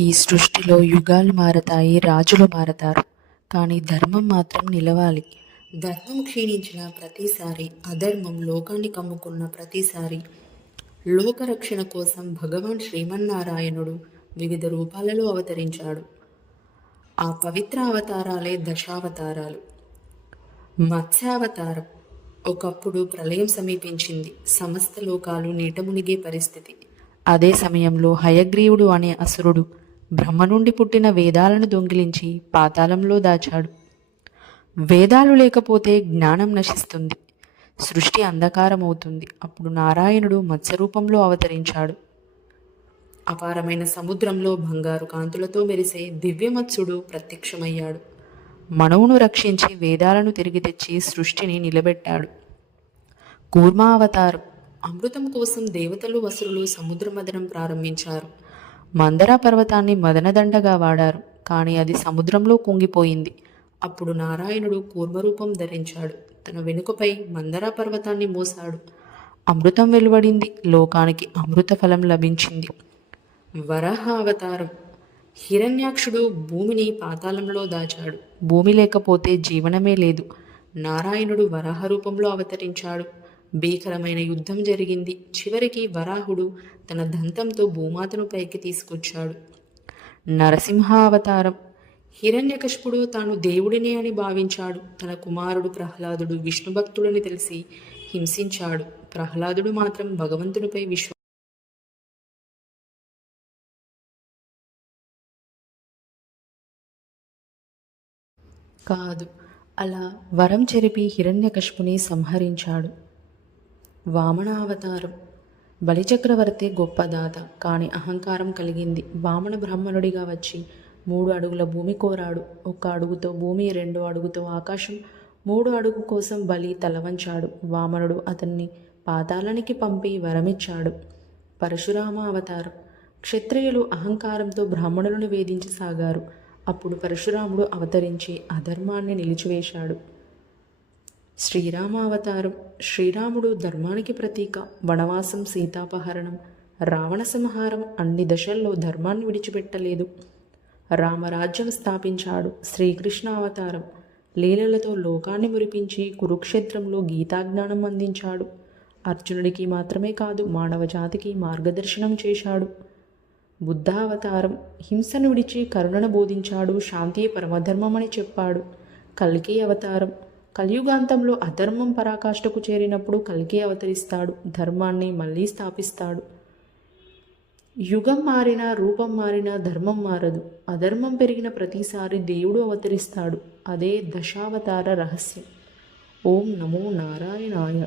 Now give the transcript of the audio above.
ఈ సృష్టిలో యుగాలు మారతాయి రాజులు మారతారు. కానీ ధర్మం మాత్రం నిలవాలి. ధర్మం క్షీణించిన ప్రతిసారి అధర్మం లోకాన్ని కమ్ముకున్న ప్రతిసారి. లోకరక్షణ కోసం భగవాన్ శ్రీమన్నారాయణుడు వివిధ రూపాలలో అవతరించాడు. ఆ పవిత్ర అవతారాలే దశావతారాలు. మత్స్యావతారం ఒకప్పుడు ప్రళయం సమీపించింది. సమస్త లోకాలు నీట మునిగే పరిస్థితి. అదే సమయంలో హయగ్రీవుడు అనే అసురుడు బ్రహ్మ నుండి పుట్టిన వేదాలను దొంగిలించి పాతాళంలో దాచాడు. వేదాలు లేకపోతే జ్ఞానం నశిస్తుంది. సృష్టి అంధకారమవుతుంది. అప్పుడు నారాయణుడు మత్స్యరూపంలో అవతరించాడు. అపారమైన సముద్రంలో బంగారు కాంతులతో మెరిసే దివ్యమత్సుడు ప్రత్యక్షమయ్యాడు. మనవును రక్షించి వేదాలను తిరిగి తెచ్చి సృష్టిని నిలబెట్టాడు. కూర్మా అవతారం అమృతం కోసం దేవతలు వసురులు సముద్ర మదనం ప్రారంభించారు. మందర పర్వతాన్ని మదనదండగా వాడారు. కానీ అది సముద్రంలో కుంగిపోయింది. అప్పుడు నారాయణుడు కూర్మరూపం ధరించాడు. తన వెనుకపై మందరా పర్వతాన్ని మోసాడు అమృతం వెలువడింది. లోకానికి అమృత ఫలం లభించింది. వరహ అవతారం. హిరణ్యాక్షుడు భూమిని పాతాళంలో దాచాడు. భూమి లేకపోతే జీవనమే లేదు. నారాయణుడు వరాహ రూపంలో అవతరించాడు. భీకరమైన యుద్ధం జరిగింది. చివరికి వరాహుడు తన దంతంతో భూమాతను పైకి తీసుకొచ్చాడు. నరసింహ అవతారం హిరణ్యకశిపుడు తాను దేవుడినే అని భావించాడు. తన కుమారుడు ప్రహ్లాదుడు విష్ణుభక్తుడని తెలిసి హింసించాడు. ప్రహ్లాదుడు మాత్రం భగవంతుడిపై విశ్వ కాదు. అలా వరం చెరిపి హిరణ్యకశిపుని సంహరించాడు. వామనావతారం. బలిచక్రవర్తి గొప్ప దాత కాని అహంకారం కలిగింది. వామన బ్రాహ్మణుడిగా వచ్చి మూడు అడుగుల భూమి కోరాడు. ఒక్క అడుగుతో భూమి రెండు అడుగుతో ఆకాశం మూడు అడుగు కోసం బలి తలవంచాడు. వామనుడు అతన్ని పాతాళానికి పంపి వరమిచ్చాడు. పరశురామ అవతారం. క్షత్రియులు అహంకారంతో బ్రాహ్మణులను వేధించసాగారు అప్పుడు పరశురాముడు అవతరించి అధర్మాన్ని నిలిచివేశాడు. శ్రీరామ అవతారం శ్రీరాముడు ధర్మానికి ప్రతీక వనవాసం సీతాపహరణం రావణ సంహారం అన్ని దశల్లో ధర్మాన్ని విడిచిపెట్టలేదు. రామరాజ్యం స్థాపించాడు శ్రీకృష్ణ అవతారం. లీలలతో లోకాన్ని మురిపించి కురుక్షేత్రంలో గీతాజ్ఞానం అందించాడు. అర్జునుడికి మాత్రమే కాదు మానవ జాతికి మార్గదర్శనం చేశాడు. బుద్ధావతారం హింసను విడిచి కరుణను బోధించాడు శాంతి పరమధర్మమని చెప్పాడు. కల్కి అవతారం కలియుగాంతంలో అధర్మం పరాకాష్ఠకు చేరినప్పుడు కల్కి అవతరిస్తాడు ధర్మాన్ని మళ్ళీ స్థాపిస్తాడు. యుగం మారినా రూపం మారినా ధర్మం మారదు. అధర్మం పెరిగిన ప్రతిసారి దేవుడు అవతరిస్తాడు. అదే దశావతార రహస్యం. ఓం నమో నారాయణాయ.